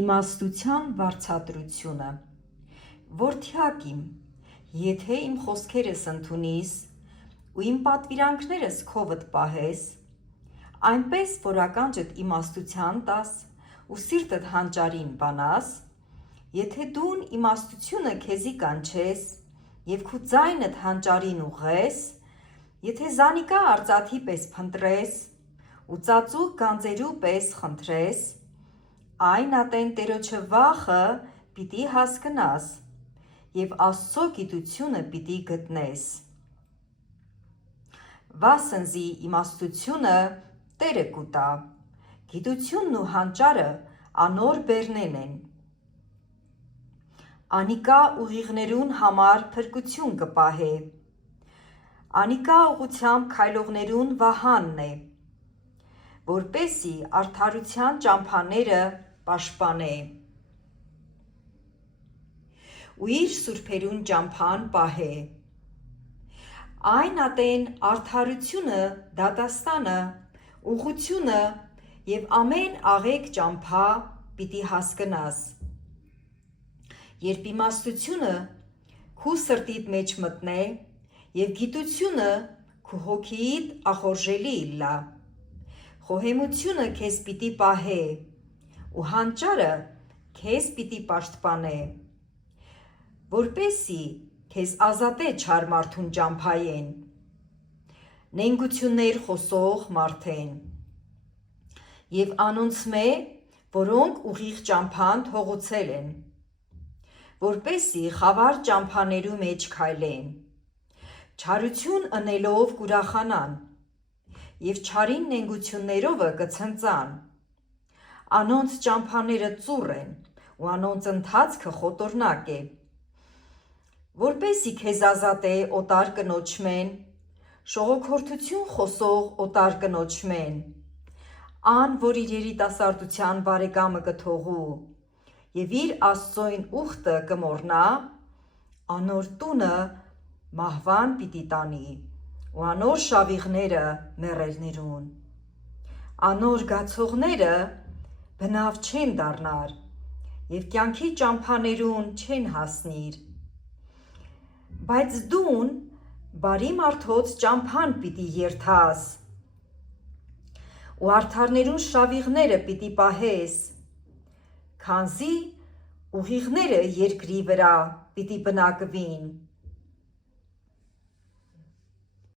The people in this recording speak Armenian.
Իմաստության վարձատրությունը։ Որդյակ իմ, եթե իմ խոսքերս ընդունիս ու իմ պատվիրանքներս քովդ պահես, այնպես որ ականջդ իմաստության տաս ու սիրտդ հանճարին բանաս, եթե դուն իմաստությունը քեզի կանչես և քու ձայնդ հանճարին ուղղես, եթե զանիկա արծաթի պես փնտրես ու ծածուկ գանձերու պես խնդրես, այն ատեն Տերոջը վախը պիտի հասկնաս և Աստծո գիտությունը պիտի գտնես։ Վասնզի իմաստությունը Տերը կուտա, գիտությունն ու հանճարը անոր բեռնեն են։ Անիկա ուղիղներուն համար փրկություն կպահե, անիկա ուղղությամբ քայլողներուն վահանն է, որպեսզի արդարության ճամփաները պաշտպանե ու իր սուրբերուն ճամփան պահե։ Այն ատեն արդարությունը, դատաստանը, ուղղությունը և ամեն աղեկ ճամփա պիտի հասկնաս։ Երբ իմաստությունը քու սրտիդ մեջ մտնե և գիտությունը քու հոգիիդ ախորժելի ըլլա, խոհեմությունը քեզ պիտի պահե ու հանճարը քեզ պիտի պաշտպանե, որպեսզի քեզ ազատե չար մարդուն ճամփայեն, նենգություններ խոսող մարդեն և անոնցմե, որոնք ուղիղ ճամփան թողուցել են, որպեսզի խավար ճամփաներու մեջ քայլեն, չարություն ընելով կուրախանան և չարին նենգություններովը կցնծան, անոնց ճամփաները ծուռ են ու անոնց ընթացքը խոտորնակ է, որպեսզի քեզ ազատե օտար կնոջմեն, շողոքորթություն խոսող օտար կնոջմեն, ան որ իր երիտասարդության բարեկամը կթողու և իր Աստծոյն ուխտը կմոռնա, անոր տունը մահվան պիտի տանի ու անոր շավիղները մեռելներուն, անոր գացողները բնավ չեն դառնար և կյանքի ճամփաներուն չեն հասնիր, բայց դուն բարի մարդոց ճամփան պիտի երթաս ու արդարներուն շավիղները պիտի պահես, քանզի ուղիղները երկրի վրա պիտի բնակվին